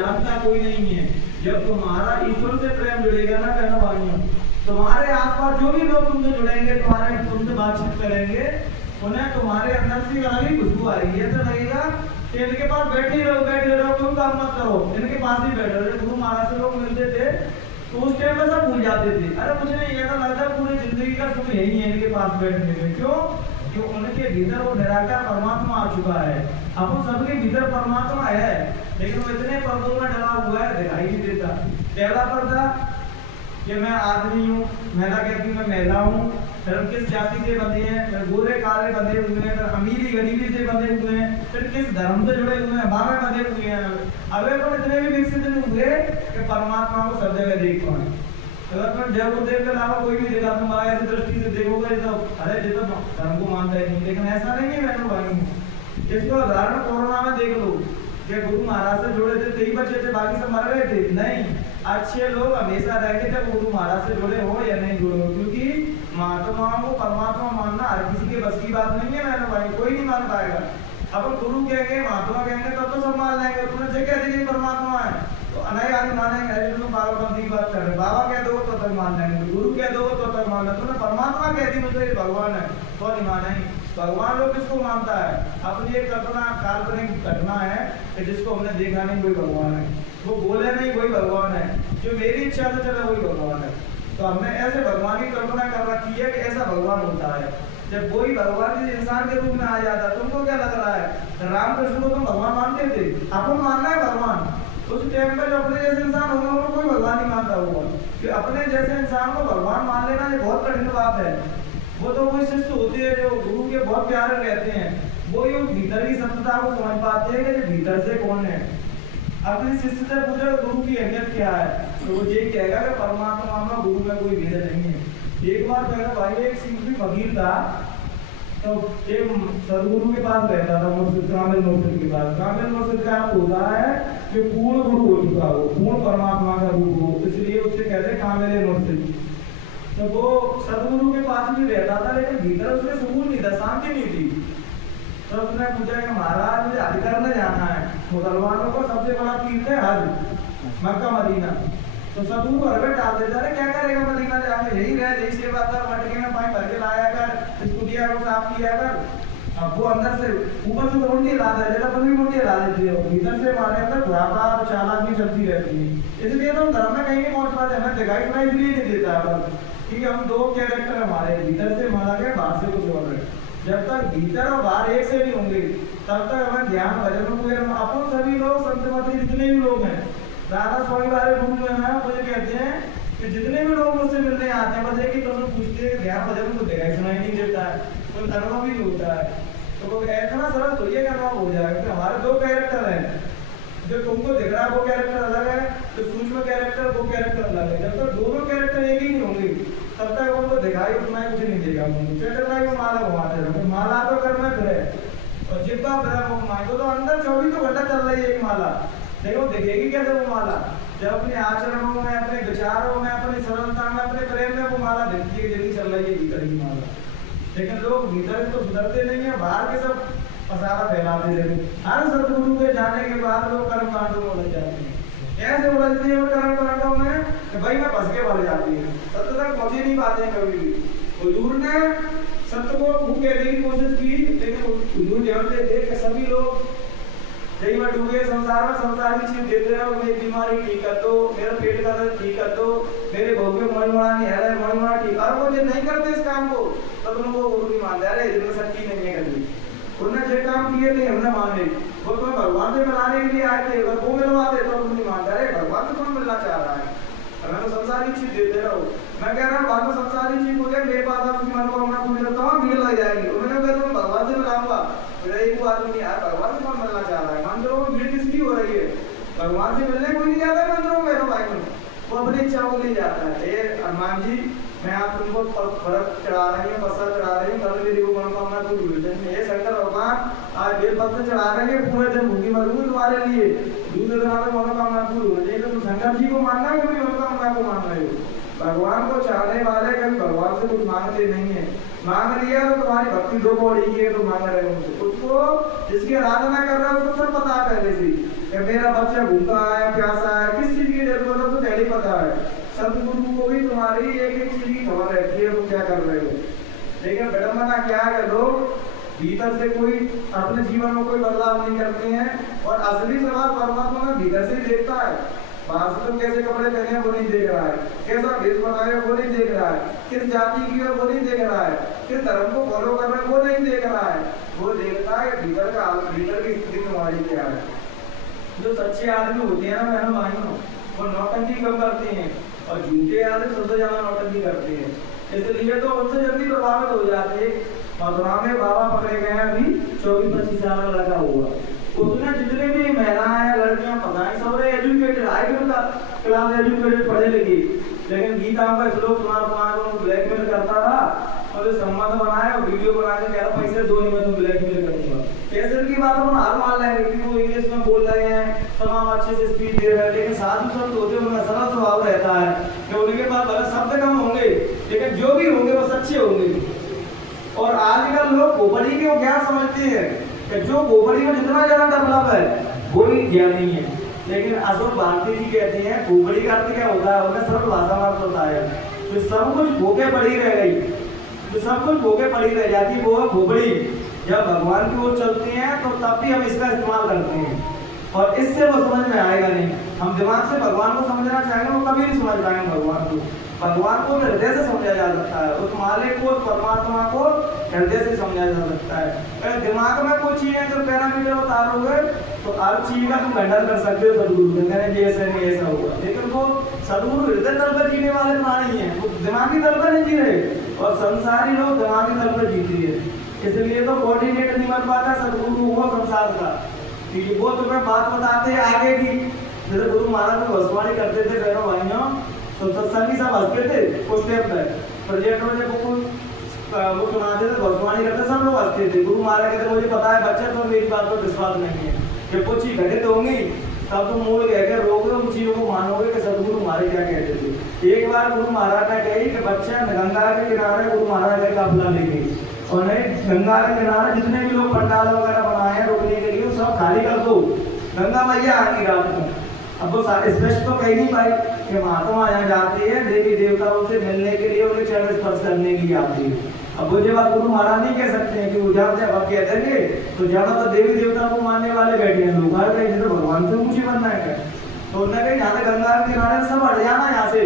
जानता कोई नहीं है। जब तुम्हारा ईश्वर से प्रेम जुड़ेगा ना कहना भाइयों, तुम्हारे आसपास जो भी लोग तुमसे जुड़ेंगे, तुमसे बातचीत करेंगे, उन्हें तुम्हारे अंदर से अलग ही खुशबू आएगी। ऐसा लगेगा कि इनके पास बैठे रहो, कोई काम मत करो, इनके पास ही बैठे रहो। गुरु महाराज से लोग मिलते थे तो उस टाइम में सब भूल जाते थे। अरे मुझे ऐसा लगता है पूरी जिंदगी का सुख यही है इनके पास बैठने में। क्यों? जो उनके भीतर वो निराकार परमात्मा आ चुका है। अपन सबके भीतर परमात्मा है, लेकिन वो इतने पर्दों में डला हुआ है दिखाई नहीं देता। पहला पर्दा कि मैं आदमी हूँ, महिला कहती हूँ मैं महिला हूँ, फिर किस जाति से बंधे हैं, फिर गोरे काले बंधे हुए हैं, फिर अमीरी गरीबी से बंधे हुए हैं, फिर किस धर्म से जुड़े हुए हैं, बाबा बंधे हुए हैं। अब तो इतने भी विकसित नहीं हुए कि परमात्मा को सब जगह देख पाए। अगर तुम जब को देख के अलावा कोई भी देखा, तुम ऐसी दृष्टि से देखोगे तो अरे ये तो धर्म को मानता है नहीं, लेकिन ऐसा नहीं है। मैं भाई इसको उदाहरण कोरोना में देख लो, कि गुरु महाराज से जुड़े थे 23 बच्चे थे, बाकी सब मर गए थे। नहीं, अच्छे लोग हमेशा रहेंगे जब गुरु महाराज से जुड़े हो या नहीं जुड़े हो, क्योंकि महात्माओं को परमात्मा मानना हर किसी के बस की बात नहीं है। मैंने भाई कोई नहीं मान पाएगा। अब गुरु कहेंगे, महात्मा कहेंगे तब तो सब मान लेंगे। तुमने जो कह दी परमात्मा है तो अनय आदि मानेंगे। तुम बाबाबंदी की बात कर रहे, बाबा कह दो तो तक मान लेंगे, गुरु कह दो तो तक मान लेंगे। तुमने परमात्मा कह दी मुझे भगवान है तो नहीं मानेंगे। भगवान लोग किसको मानता है? अपनी एक कल्पना काल्पनिक घटना है कि जिसको हमने देखा नहीं वही भगवान है, वो बोले नहीं वही भगवान है, जो मेरी इच्छा से चले वही भगवान है। तो हमने ऐसे भगवान की कल्पना कर रखी है कि ऐसा भगवान होता है। जब वही भगवान जिस इंसान के रूप में आ जाता, तुमको क्या लग रहा है? रामकृष्ण को तुम भगवान मानते थे, अपन मानना है भगवान। उस टाइम पे जो अपने जैसे इंसान होंगे उनको कोई भगवान नहीं मानता होगा, कि अपने जैसे इंसान को भगवान मान लेना ये बहुत कठिन बात है। वो तो कोई शिष्य होते हैं जो गुरु के बहुत प्यारे रहते हैं, वो ही भीतर की सत्यता को समझ पाते हैं कि भीतर से कौन है। अपने शिष्य से पूछो गुरु की अहमियत क्या है, तो वो ये कहेगा कि परमात्मा में गुरु में कोई भेद नहीं है। एक बार मेरा भाई एक सिंधी फकीर था, तो एक सदगुरु के पास रहता था, कामिल मुर्शिद के पास। कामिल मुर्शिद का अर्थ होता है कि पूर्ण गुरु हो चुका हो, पूर्ण परमात्मा का रूप हो, इसलिए उससे कहते हैं कामिल मुर्शिद। तो वो सदगुरु के पास भी रहता था, लेकिन भीतर उसमें सुकून नहीं था, शांति नहीं थी। तो उसने पूछा कि महाराज मुझे हज करने जाना है, मुसलमानों का सबसे बड़ा तीर्थ है हज, मक्का मदीना। तो सदगुरु हरकत डाल देता है, क्या करेगा मदीना जाके, यही रह, यही सेवा कर, मटके में पानी भर के लाया कर, स्कूटिया को साफ किया कर। अब वो अंदर से ऊपर से तो उल्टी ला देता है, भी उल्टी ला देती है, भीतर से हमारे अंदर खुराका और चालाकी चलती रहती है। इसलिए तो हम धर्म में कहीं नहीं पहुंच पाते, हमें दिखाई सुनाई इसलिए नहीं देता है, क्योंकि हम दो कैरेक्टर हमारे भीतर से मारा गया, बाहर से कुछ और है। जब तक भीतर और बाहर एक से नहीं होंगे तब तक हमें ध्यान भजन अपन सभी लोग संत मत जितने भी लोग हैं, राधा स्वामी वाले रूप में है, मुझे कहते हैं कि जितने भी लोग मुझसे मिलने आते हैं, बस एक ही प्रश्न पूछते हैं, ध्यान भजन को दिखाई सुनाई नहीं देता है, कोई अनुभव भी होता है। तो वो इतना सरल तो ये अनुभव हो जाएगा कि हमारे दो कैरेक्टर हैं, जो तुमको दिख रहा है वो कैरेक्टर अलग है, जो सूक्ष्म कैरेक्टर वो कैरेक्टर अलग है। जब तक दोनों कैरेक्टर एक ही नहीं होंगे तब तक उनको दिखाई सुनाई कुछ नहीं देगा। चंद्रलाई को माला घुमाते रहो, माला तो कर में फिरे और जिब्बा फिरा वो घुमाए, तो अंदर 24 घंटा चल रही है एक माला, देखो दिखेगी कैसे वो माला? जब अपने आचरणों में, अपने विचारों में, अपनी सरलता में, अपने प्रेम में वो माला दिखती है, जल्दी चल रही है भीतर की माला। लेकिन लोग भीतर तो सुधरते नहीं है, बाहर के सब पसारा फैलाते रहते। हर सदगुरु के जाने के बाद लोग कर्म कांडों में उलझ जाते हैं, ऐसे उलझते हैं कर्म कांडों में कि भाई मैं फंस के बढ़ जाती है, सत्य तक पहुंच ही नहीं पाते हैं कभी भी। हुजूर ने सत्य को मुंह कहने की कोशिश की, लेकिन हुजूर जानते थे कि सभी लोग यही में डूबे संसार में, संसार की चीज देते रहो, मेरी बीमारी ठीक कर दो, मेरा पेट का दर्द ठीक कर दो, मेरे भोग में मणिमणा नहीं है, मणिमणा ठीक। और वो जो नहीं करते इस काम को तब उनको गुरु नहीं मानते, अरे इनमें शक्ति नहीं है कभी, उन्होंने जो काम किए थे हमने माने, वो तुम्हें भगवान से मिलाने के लिए आए थे, अगर वो मिलवाते तो तुम नहीं मानते, अरे भगवान से कौन मिलना चाह रहा है, हमें तो संसारी चीज देते रहो। मैं कह रहा हूँ बाद में संसारी चीज हो गया, मेरे पास आपकी मनोकामना पूरी करता हूँ, भीड़ लग जाएगी। उन्होंने कहा तुम भगवान से मिलाऊंगा, एक आदमी नहीं आया, भगवान से कौन मिलना चाह रहा है? मंदिरों में भीड़ किसकी हो रही है? भगवान से मिलने कोई नहीं जाता है मंदिरों में, भाई वो अपनी इच्छा को ले जाता है। ये हनुमान जी मैं आप तुमको फर्क चढ़ा रही हूँ, पत्थर चढ़ा रही हूँ, कल मेरी वो मनोकामना पूरी हुई। ये शंकर भगवान आज बेल पत्थर चढ़ा रहे हैं, पूरे दिन भूखी मरूंगी तुम्हारे लिए, दूसरे दिन आगे मनोकामना पूरी हो जाएगी। तो तुम शंकर जी को मानना है, कभी मनोकामना को मान रहे हो? भगवान को चाहने वाले कभी भगवान से कुछ मांगते नहीं है, मांग लिया तो तुम्हारी भक्ति दो बढ़ी है, तो मांग रहे हो उसको, जिसकी आराधना कर रहे हो उसको सब पता है पहले से। कि मेरा बच्चा भूखा है, प्यासा है, किस चीज की जरूरत है तो पहले पता है। सतगुरु को भी तुम्हारी एक एक चीज की खबर रहती है, तुम क्या कर रहे हो। लेकिन विडंबना क्या है, लोग भीतर से कोई अपने जीवन में कोई बदलाव नहीं करते हैं और असली सवाल परमात्मा में भीतर से ही देखता है। बाहर से तुम कैसे कपड़े पहने हैं वो नहीं देख रहा है, कैसा भेष बनाए वो नहीं देख रहा है, किस जाति की है वो नहीं देख रहा है, किस धर्म को फॉलो कर रहे हैं वो नहीं देख रहा है। वो देखता है भीतर का, भीतर की स्थिति तुम्हारी क्या है। जो सच्चे आदमी होते हैं ना बहनों भाइयों, वो नौटंकी कम करते हैं और झूठे आदमी सबसे ज्यादा नौटंकी करते हैं, इसलिए तो उनसे जल्दी प्रभावित हो जाते हैं। मथुरा में बाबा पकड़े गए अभी 24-25 साल का लगा हुआ, उसने जितने भी महिलाएं लड़कियां पकाई सब एजुकेटेड हाई क्लास एजुकेटेड पढ़े लिखे, लेकिन गीता का श्लोक सुना को ब्लैकमेल करता था और संबंध बनाया और वीडियो बना के कह रहा पैसे दो नहीं मैं तुम ब्लैकमेल करूंगा। पैसे की बात हम हार मान लेंगे कि वो इंग्लिश में बोल रहे हैं, तमाम अच्छे से स्पीच दे रहे हैं, लेकिन साधु संत होते उनका सरल स्वभाव रहता है कि उनके पास भले शब्द कम होंगे लेकिन जो भी होंगे वो सच्चे होंगे। और आजकल लोग खोपड़ी के क्या समझते हैं कि जो खोपड़ी में जितना ज्यादा डेवलप है वो ही ज्ञानी है, लेकिन अशोक भारती जी कहते हैं खोपड़ी का अर्थ क्या होता है, उन्हें सरल भाषा में अर्थ होता है जो सब कुछ भोगे पड़ी रह गई, जो सब कुछ भोगे पड़ी रह जाती वो है खोपड़ी। जब भगवान की ओर चलते हैं तो तब भी हम इसका इस्तेमाल करते हैं और इससे वो समझ में आएगा नहीं। हम दिमाग से भगवान को समझना चाहेंगे वो कभी नहीं समझ पाएंगे भगवान को। भगवान को हृदय से समझा जा सकता है, उस मालिक को, परमात्मा को हृदय से समझा जा सकता है। अगर दिमाग में कोई चीज है जो पैरामीटर उतारोगे तो हर चीज का तुम खंडन कर सकते हो सदगुरु से, कहने जी ऐसा नहीं ऐसा होगा, लेकिन वो सदगुरु हृदय तल पर जीने वाले प्राणी है, वो दिमागी तल पर नहीं जी रहे और संसारी लोग दिमागी तल पर जीती है, इसलिए तो कोऑर्डिनेट नहीं बन पाता सदगुरु को संसार का। क्योंकि वो तुम्हें बात बताते हैं आगे की, जैसे गुरु महाराज को भविष्यवाणी करते थे बहनों भाइयों तो सत्संगी सब हंसते थे कुछ टाइम तक, प्रोजेक्टर में वो सुनाते थे भविष्यवाणी करते सब लोग हंसते थे। गुरु महाराज कहते मुझे पता है बच्चा तो मेरी बात पर विश्वास नहीं है, जब कुछ चीज घटित होंगी तब तुम मूल कह के रोगे उन चीजों को मानोगे कि सदगुरु हमारे क्या कहते थे। एक बार गुरु महाराज ने कही कि बच्चा गंगा के किनारे गुरु महाराज का काफिला लेके और नहीं गंगा के किनारे जितने भी लोग पंडाल वगैरह बनाए हैं रुकने के लिए सब खाली कर दो, गंगा मैया आती रात को। अब वो स्पष्ट तो कह नहीं पाई कि महात्मा यहाँ जाती है देवी देवताओं से मिलने के लिए, उनके चरण स्पर्श करने के लिए आती है। अब वो जब आप गुरु महाराज नहीं कह सकते हैं कि वो जानते हैं, अब कह देंगे तो ज्यादा तो देवी देवता को मानने वाले बैठे हैं लोग, हर कहीं तो भगवान से ऊंची बनना है क्या। तो उन्होंने कहा यहाँ से गंगा के किनारे सब हट जाना, यहाँ से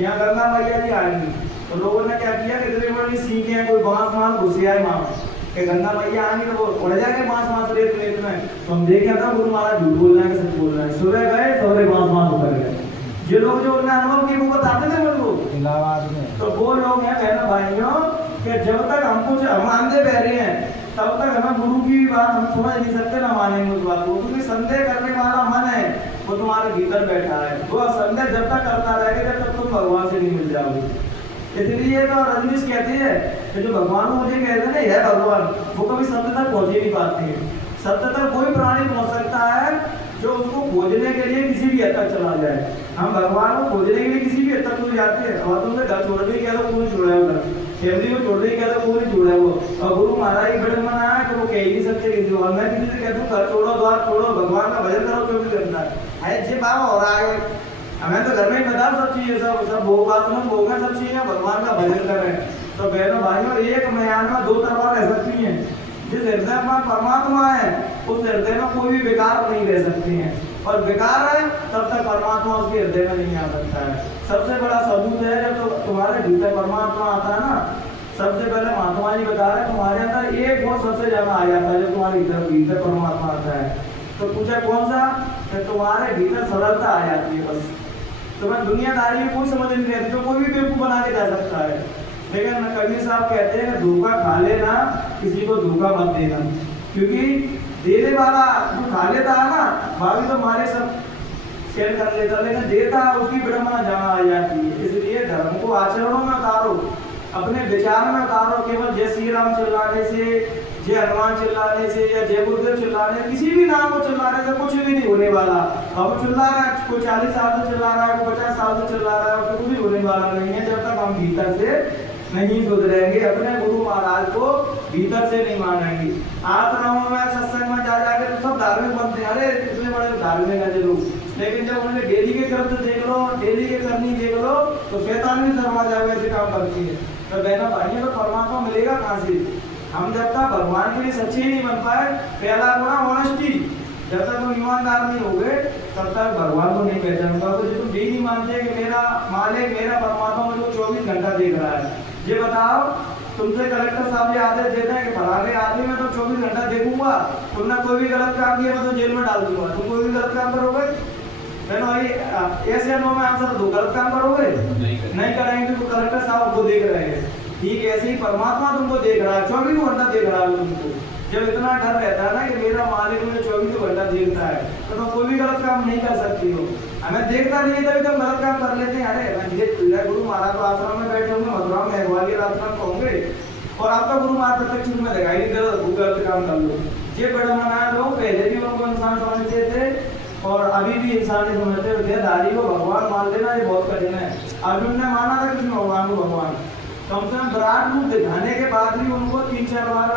यहाँ गंगा मैया जी आएंगी। तो लोगों ने क्या किया कि इतनी बड़ी सीख है कोई बांस मांस घुसे आए माँ कि गंगा मैया आएंगी तो वो उड़ जाएंगे बांस मांस रेत रेत में। तो हम देखे था गुरु महाराज झूठ बोल रहे हैं सच बोल रहे हैं, सुबह गए सवेरे बांस मांस उतर गए। जो लोग जो उन्हें अनुभव किए वो बताते थे मुझको इलाहाबाद में। तो वो लोग हैं बहनों भाइयों कि जब तक हम कुछ हम आंधे बहरे हैं तब तक हमें गुरु की बात हम समझ नहीं सकते ना मानेंगे उस बात को, क्योंकि संदेह करने वाला मन है वो तुम्हारे भीतर बैठा है, वो संदेह जब तक करता रहेगा जब तक तुम भगवान से नहीं मिल जाओगे। इसलिए तो रजनीश कहती है कि जो भगवान मुझे कहते हैं ना यह भगवान, वो कभी सत्य तक पहुंच ही नहीं पाते हैं। सत्य तक कोई प्राणी पहुंच सकता है जो उसको खोजने के लिए किसी भी हद तक चला जाए। हम भगवान को खोजने के लिए किसी भी हद तक तो जाते हैं और तुमने घर छोड़ने क्या तो पूरी छोड़ा होगा, फैमिली को छोड़ने क्या तो पूरी छोड़ा हो। और गुरु महाराज की बड़े मना है तो वो कह ही नहीं सकते किसी को, मैं किसी से कहता हूँ घर छोड़ो द्वार छोड़ो भगवान का भजन करो, 24 घंटा है जी बाबा हो रहा है। हमें तो घर में ही बता सब चीजें सब भोग आसमन भोग सब चीजें भगवान का भजन कर रहे हैं। तो बहनों भाइयों एक म्यान में दो तरफा रह सकती हैं, जिस हृदय में परमात्मा है उस हृदय में कोई भी विकार नहीं रह सकते हैं, और विकार है तब तक परमात्मा उसके हृदय में नहीं आ सकता है। सबसे बड़ा सबूत है जब तो तुम्हारे भीतर परमात्मा आता है ना, सबसे पहले महात्मा जी बता रहे तुम्हारे अंदर एक गुण सबसे ज्यादा आ जाता है जब तुम्हारे भीतर परमात्मा आता है। तो पूछा कौन सा, कि तुम्हारे भीतर सरलता आ जाती है। बस तुम्हें दुनियादारी में कोई समझ नहीं रहती, तो कोई भी बेवकूफ बना के जा सकता है। लेकिन कबीर साहब कहते हैं धोखा खा लेना, किसी को धोखा मत देना, क्योंकि देने वाला जो खा लेता है ना बाकी तो हमारे सब शेयर कर लेता, लेकिन देता उसकी विडंबना जहाँ आ जाती है। इसलिए धर्म को आचरणों में उतारो, अपने विचार में उतारो। केवल जय श्री राम चिल्लाने से, जय हनुमान चिल्लाने से या जय गुरुदेव चिल्लाने, किसी भी नाम को चिल्लाने से कुछ भी नहीं होने वाला। अब चिल्ला रहा है कोई 40 साल से चिल्ला रहा है, कोई 50 साल से चिल्ला रहा है, उससे कुछ भी होने वाला नहीं है जब तक हम भीतर से नहीं सुधरेंगे, अपने गुरु महाराज को भीतर से नहीं मानेंगे। आश्रमों में सत्संग में जा जाके तो सब धार्मिक बनते हैं, अरे कितने बड़े धार्मिक है लोग, लेकिन जब उनके डेली के कर्म देख लो, डेली के करनी देख लो, तो शैतान भी शर्मा जाए ऐसे काम करती है। तो बहना भाई तो परमात्मा मिलेगा कहाँ से? हम जब तक भगवान के लिए सच्चे नहीं बन पाए, पहला गुना ऑनेस्टी, जब तक तुम ईमानदार नहीं हो गए तब तक भगवान को नहीं पहचानूंगा। तो जो तुम ये नहीं मानते कि मेरा मालिक मेरा परमात्मा मुझे 24 घंटा देख रहा है, ये बताओ तुमसे कलेक्टर साहब ये आदेश देते हैं कि फलाने आदमी में तो 24 घंटा देखूंगा, तुमने कोई भी गलत काम किया मैं तो जेल में डाल दूंगा, तुम कोई भी गलत काम करोगे? ऐसे अनुभव में आंसर दो, गलत काम करोगे? नहीं करेंगे, तो कलेक्टर साहब को देख रहे हैं। ठीक ऐसे ही परमात्मा तुमको देख रहा है, 24 घंटा देख रहा है तुमको। जब इतना डर रहता है ना कि मेरा मालिक मुझे 24 घंटा देखता है, तो तुम कोई भी गलत काम नहीं कर सकती हो। हमें देखता नहीं है तभी तुम गलत काम कर लेते हैं। अरे गुरु महाराज तो आश्रम में बैठे होंगे, मथुरा में ग्वालियर आश्रम होंगे, और आपका गुरु महाराज प्रत्यक्ष रूप में दिखाई नहीं देता, गलत काम कर लो। ये बड़ा मनाया लोग पहले भी उनको इंसान समझते थे और अभी भी इंसान ही समझते हैं। देहधारी को भगवान मान लेना ये बहुत कठिन है। अर्जुन ने माना था कृष्ण भगवान को भगवान, कम से कम विराट रूप दिखाने के बाद भी उनको 3-4 बार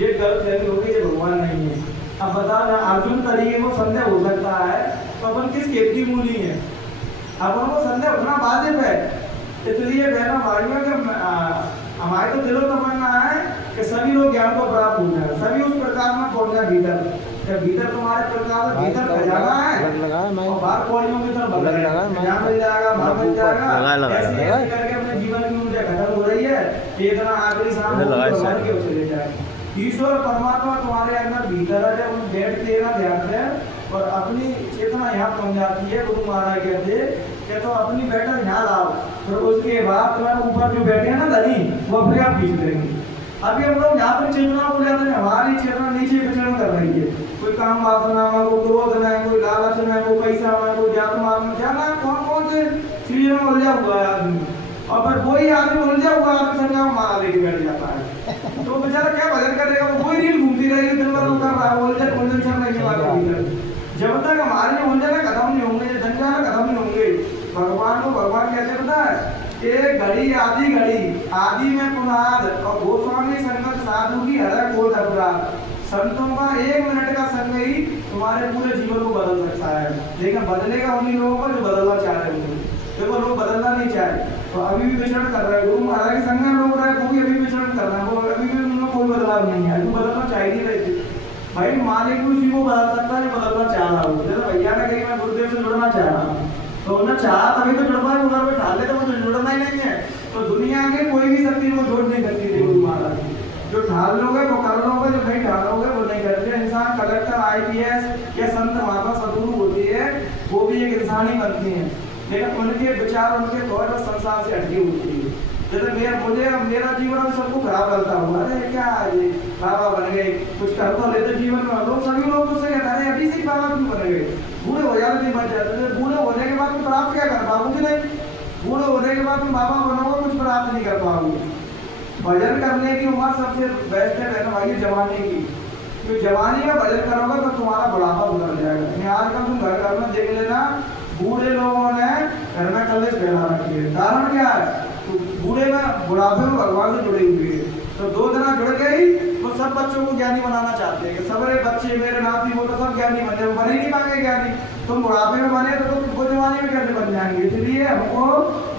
ये गलत फहमी होगी कि भगवान नहीं है। अब बताओ अर्जुन तरीके को संदेह हो सकता है तो अपन किस खेत की मूली है? अपन को संदेह होना वाजिब है। इसलिए बहना भाइयों के हमारे तो दिलों तमन्ना है कि सभी लोग ज्ञान को प्राप्त हो जाए, सभी उस प्रकार में पहुंच जाए भीतर। जब भीतर तुम्हारे प्रकार भीतर खजाना है और बाहर पौड़ियों की तरफ ज्ञान मिल जाएगा, बाहर मिल जाएगा, ऐसे करके अपने जीवन की ऊर्जा खत्म हो रही है, इतना आखिरी सांस भगवान के चले जाए। ईश्वर परमात्मा तुम्हारे अंदर भीतर है, जब उन बैठते हैं ना ध्यान से और अपनी चेतना यहाँ पहुंच जाती है। गुरु महाराज कहते कि तो अपनी बैठक यहाँ लाओ, फिर उसके बाद तुम्हारे ऊपर जो बैठे हैं ना धनी, वो अपने आप खींच लेंगे। अभी हम लोग यहाँ पर चेतना को जाते हैं, हमारी चेतना नीचे विचरण कर रही है। कोई काम वासना में, कोई क्रोध में, कोई लालच में, कोई पैसा में, कोई जात मार्ग में, क्या ना कौन से चीजों में उलझा हुआ है आदमी। और फिर वही आदमी उलझा हुआ आदमी संज्ञा में मारा लेके बैठ जाता है, तो बेचारा क्या भजन करेगा? वो कोई रील घूमती रहेगी, दिन भर वो कर रहा है, उलझन छन नहीं वाला। जब तक हमारे उलझन खत्म नहीं होंगे, झंझट खत्म नहीं होंगे, भगवान को भगवान कहते पता है कि घड़ी आदि में पुनाद और गोस्वामी संगत साधु की हर कोट अपराध। संतों का 1 मिनट का संग ही तुम्हारे पूरे जीवन को बदल सकता है, लेकिन बदलेगा उन्हीं लोगों को जो बदलना चाह रहे होंगे। देखो लोग बदलना नहीं चाहे तो अभी भी विचरण कर रहे हैं, गुरु महाराज के संग में लोग रहे, वो भी अभी विचरण कर रहे हैं, वो अभी भी उनमें कोई बदलाव नहीं है। तो बदलना चाहिए नहीं रहती भाई, मालिक भी उसी को बदल सकता है जो बदलना चाह रहा हो। जैसे भैया ने कही मैं गुरुदेव से जुड़ना चाह रहा हूँ, तो उन्हें चाहा तभी तो जुड़ पाए, उधर में ठाल ले तो मुझे जुड़ना ही नहीं है। तो दुनिया के कोई भी शक्ति को जोड़ नहीं करती थी गुरु महाराज। जो ठाल लोगे वो कर लोगे, जो नहीं ठालोगे वो नहीं करते। इंसान कलेक्टर IPS या संत माता सदगुरु होती है, वो भी एक इंसान ही बनती है, लेकिन उनके विचार उनके तौर पर संसार से हटके होती है। जैसे मेरा जीवन सबको खराब लगता हुआ, अरे क्या ये बाबा बन गए, कुछ कर तो लेते जीवन में, तो सभी लोग मुझसे कहते हैं अभी से बाबा क्यों बन गए? बूढ़े हो जाते नहीं बच जाते, बूढ़े होने के बाद तुम प्राप्त क्या कर पाओगे? नहीं, बूढ़े होने के बाद तुम बाबा बनोगे, कुछ प्राप्त नहीं कर पाओगे। भजन करने की उम्र सबसे बेस्ट है बहन भाई जवानी की, तो जवानी में भजन करोगे तो तुम्हारा बुढ़ापा उतर जाएगा। आजकल तुम घर में देख लेना, बूढ़े लोगों ने घर में कलेश फैला रखी है। कारण क्या है? तो बूढ़े में बुढ़ापे में भगवान से जुड़े हुए हैं, तो 2 दिन जुड़ गई तो सब बच्चों को ज्ञानी बनाना चाहते हैं कि सबरे बच्चे मेरे नाती वो तो सब ज्ञानी बने, वो बन ही नहीं पाएंगे ज्ञानी। तुम बुढ़ापे में बने तो तुमको जवानी में कैसे बन जाएंगे? इसलिए हमको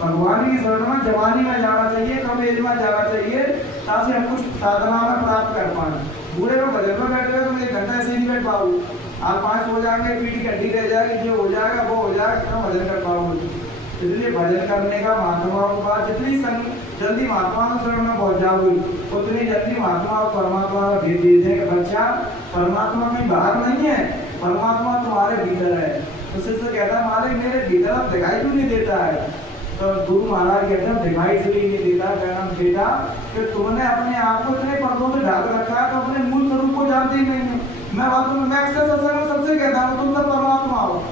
भगवान की शरण में जवानी में जाना चाहिए, कम एज में जाना चाहिए, ताकि हम कुछ साधना में प्राप्त कर पाए। बूढ़े में भजन में बैठ गए तो 1 घंटा ऐसे नहीं बैठ पाओगे, आप 5 हो जाएंगे, पीठ की हड्डी रह जाएगी, जो हो जाएगा वो हो जाएगा, कितना भजन कर पाओगे? इसलिए भजन करने का महात्मा होगा, जितनी जल्दी महात्मा शरण में पहुंच जाओगे उतनी जल्दी महात्मा और परमात्मा का भेद दे देंगे। बच्चा परमात्मा में बाहर नहीं है, परमात्मा तुम्हारे भीतर है। तो शिष्य कहता है मालिक मेरे भीतर अब दिखाई क्यों नहीं देता है? तो गुरु महाराज कहते हैं दिखाई इसलिए नहीं देता कहना बेटा कि तुमने अपने आप को इतने पर्दों से ढाक रखा है, तो अपने मूल स्वरूप को जानते ही नहीं है। मैं अक्सर सत्संग में सबसे कहता हूँ तुम सब परमात्मा हो।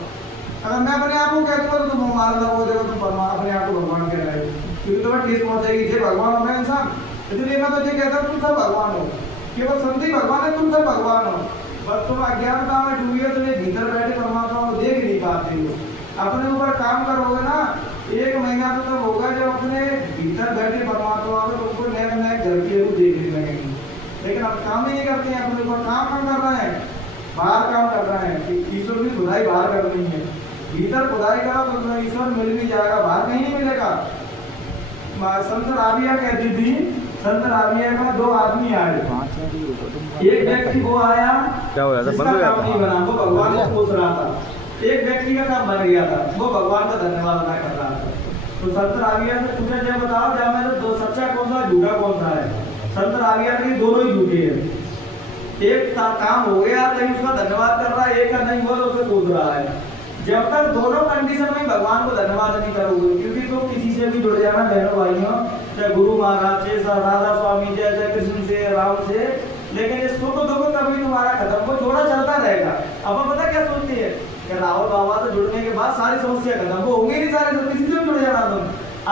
अगर मैं अपने आप को कहता हूँ तो तुम मार लो, देखो तुम अपने आप को भगवान कह रहे हो, क्योंकि तुम्हें ठेस पहुंचेगी। ये भगवान हो गए इंसान, इसलिए मैं तो ये कहता हूँ तुम सब भगवान हो, केवल संति भगवान है, तुम सब भगवान हो। बस तुम अज्ञानता में डूबी हो, तुम्हें भीतर बैठे परमात्मा को देख नहीं पाते हो। अपने ऊपर काम करोगे ना, 1 महीना तो तब होगा जब अपने भीतर बैठे परमात्मा हैं, अपने ऊपर काम कर रहे हैं, बाहर काम कर रहे हैं। ईश्वर की खुदाई बाहर करनी है, भीतर खुदाई करो तो ईश्वर मिल भी जाएगा, बाहर कहीं नहीं मिलेगा। संत राबिया कहती थी, संत राबिया का 2 आदमी आए, एक व्यक्ति वो आया क्या हो जाता, जिसका काम नहीं बना, वो भगवान को पूछ रहा था। एक व्यक्ति का काम बन गया था, वो भगवान का धन्यवाद अदा कर रहा था। तो संत राबिया से पूछा, जब बताओ जब मेरे दो सच्चा कौन सा झूठा कौन सा है? संत राबिया ने दोनों ही झूठे हैं। एक काम हो गया कहीं उसका धन्यवाद कर रहा है, एक का नहीं हुआ तो उसे पूछ रहा है। जब तक दोनों कंडीशन में भगवान को धन्यवाद नहीं करोगे, क्योंकि तो किसी से भी जुड़ जाना बहनों भाइयों, चाहे गुरु महाराज से, राधा स्वामी से, जय कृष्ण से, राम से, लेकिन ये सुख दुख कभी तुम्हारा खत्म, वो जोड़ा चलता रहेगा। अब हम पता क्या सोचते हैं कि राहुल बाबा से जुड़ने के बाद सारी समस्या खत्म, वो होंगे नहीं सारे, किसी से जुड़ जाना तुम,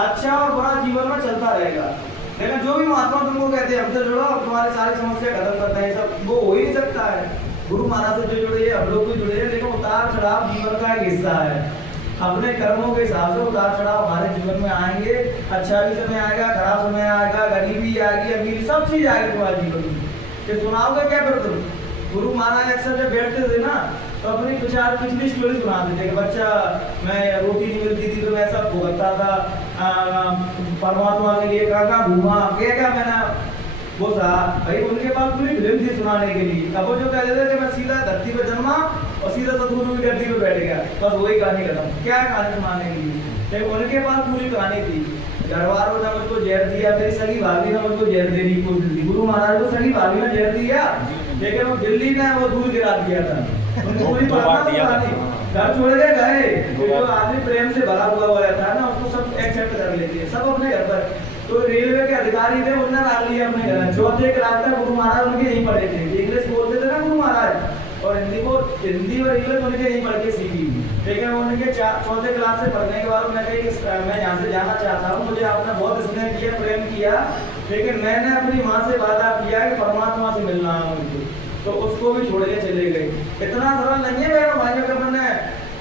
अच्छा और बुरा जीवन में चलता रहेगा। लेकिन जो भी महात्मा तुमको कहते हैं हमसे जुड़ो तुम्हारी सारी समस्या खत्म करते हैं, सब वो हो ही नहीं सकता है। गुरु महाराज से जो जुड़े, हम लोग भी जुड़े, लेकिन उतार चढ़ाव जीवन का एक हिस्सा है। अपने कर्मों के हिसाब से उतार चढ़ाव हमारे जीवन में आएंगे, अच्छा भी समय आएगा, खराब समय आएगा, गरीबी आएगी, अमीरी, सब चीज आएगी तुम्हारे जीवन में। ये सुनाओगे क्या फिर तुम? गुरु महाराज अक्सर जब बैठते थे ना तो अपनी विचार पिछली स्टोरी सुनाते थे कि बच्चा मैं रोटी नहीं मिलती थी तो मैं सब भुगतता था, परमात्मा के लिए कहाँ घूमा, क्या मैंने वो था भाई, उनके पास पूरी फिल्म थी सुनाने के लिए। अब वो जो कहते थे कि मैं सीधा धरती पे जन्मा और सीधा सतगुरु की धरती पे बैठ गया, बस वही कहानी खत्म, क्या कहानी सुनाने के लिए? लेकिन उनके पास पूरी कहानी थी। घरवालों ने मुझको जहर दिया, मेरी सगी भाभी ने मुझको जहर देने की कोशिश की, गुरु महाराज को सगी भाभी ने जहर दिया, लेकिन वो दिल्ली ने वो दूर गिरा दिया था, उनको पूरी घर छोड़ के गए। जो आदमी प्रेम से भरा हुआ रहता है ना उसको सब एक्सेप्ट कर लेते हैं, सब अपने घर पर। तो रेलवे के अधिकारी थे, उन्होंने डाल लिया अपने घर। 4th क्लास तक गुरु महाराज उनके यहीं पढ़े थे, इंग्लिश बोलते थे ना गुरु महाराज, और हिंदी और इंग्लिश उनके यहीं पढ़ के सीखी। लेकिन उनके 4th क्लास से पढ़ने के बाद उन्होंने कहा कि मैं यहाँ से जाना चाहता हूँ, मुझे आपने बहुत स्नेह किया, प्रेम किया, लेकिन मैंने अपनी माँ से वादा किया कि परमात्मा से मिलना है मुझे, तो उसको भी छोड़ के चले गए। इतना सरल नहीं है मेरे भाइयों के, मैंने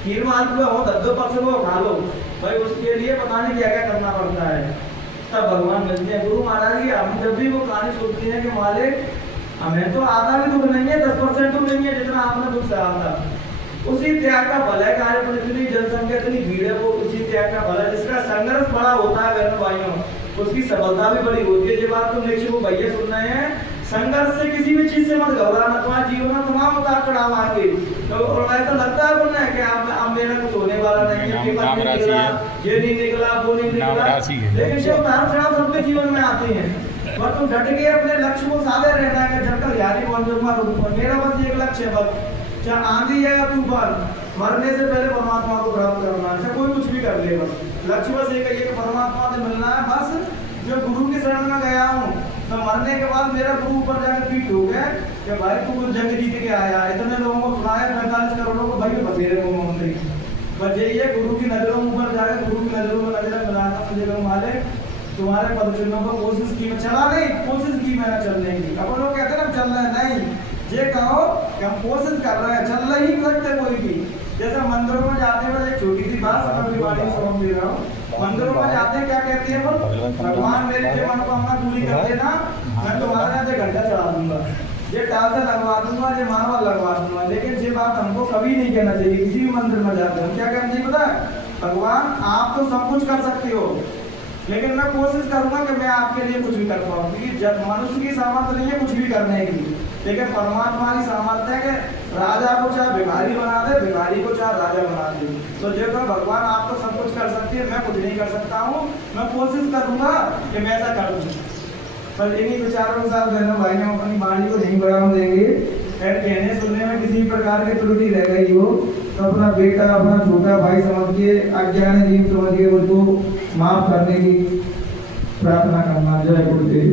खीर मालपुआ हो, दद्दो पक्ष को खा लो भाई, उसके लिए पता नहीं क्या क्या करना पड़ता है, तब भगवान मिलते हैं। गुरु महाराज की हम जब भी वो कहानी सुनते हैं कि मालिक हमें तो आधा भी दुख नहीं है, 10% दुख नहीं है जितना आपने दुख सहा था, उसी त्याग का भला है। कार्य पर इतनी जनसंख्या इतनी भीड़ है, वो उसी त्याग का भला, जिसका संघर्ष बड़ा होता है बहनों भाइयों, उसकी सफलता भी बड़ी होती है। जब आप तुम देखिए वो भैया सुन रहे हैं, संघर्ष से किसी भी चीज से मत घबराना, तुम्हारे जीवन में तमाम उतार चढ़ाव आएंगे। तो ऐसा लगता है बोलना है कि आप मेरा कुछ होने वाला नहीं है, पेपर नहीं निकला, ये नहीं निकला, वो नहीं निकला, लेकिन जो उतार चढ़ाव सबके जीवन में आते हैं, और तुम डट के अपने लक्ष्य को साधे रहना है कि जब तक यारी पहुंच जाऊंगा। मेरा बस एक लक्ष्य है, बस चाहे आंधी है या तूफान, मरने से पहले परमात्मा को प्राप्त करना है, चाहे कोई कुछ भी कर ले, बस लक्ष्य बस एक है, परमात्मा से मिलना है। बस जो गुरु की शरण में गया हूँ तो मरने के बाद मेरा गुरु ऊपर जाकर पीठ हो गया कि भाई तू जंग जीत के आया, इतने लोगों को सुनाया, 45 करोड़ों को भाई बसेरे को मंत्री, बस यही है गुरु की नजरों में ऊपर जाकर गुरु की नजरों में नजर मिलाना। मुझे मालिक तुम्हारे पद चिन्हों पर कोशिश की, चला नहीं, कोशिश की मैंने चलने की। अब लोग कहते हैं ना चल रहे नहीं, ये कहो कि हम कोशिश कर रहे हैं, चल नहीं सकते कोई भी। जैसे मंदिरों में जाते हैं, एक छोटी सी बात समझ दे रहा हूँ, मंदिरों में जाते हैं क्या कहते हैं वो, भगवान मेरी जो मनोकामना पूरी कर देना, मैं तुम्हारे यहाँ से घंटा चढ़ा दूंगा, ये टाल से लगवा दूंगा, ये मानवा लगवा दूंगा। लेकिन ये बात हमको कभी नहीं कहना चाहिए, किसी भी मंदिर में जाते हैं क्या करना चाहिए पता है, भगवान आप तो सब कुछ कर सकते हो, लेकिन मैं कोशिश करूंगा कि मैं आपके लिए कुछ भी कर पाऊँ, क्योंकि जब मनुष्य की सामर्थ्य नहीं है कुछ भी करने की, लेकिन परमात्मा की सामर्थ्य है कि राजा को चाहे भिखारी बना दे, भिखारी को चाहे राजा बना दे। तो जो भगवान आप तो सब कुछ कर सकती है, मैं कुछ नहीं कर सकता हूँ, मैं कोशिश करूंगा कि मैं ऐसा कर दूँ। पर इन्हीं विचारों के साथ बहनों भाइयों अपनी वाणी को नहीं बढ़ावा देंगे। खैर कहने सुनने में किसी प्रकार की त्रुटि रह गई हो तो अपना बेटा, अपना छोटा भाई समझ के, अज्ञान जीव समझ के उसको माफ करने की प्रार्थना करना। जय गुरुदेव।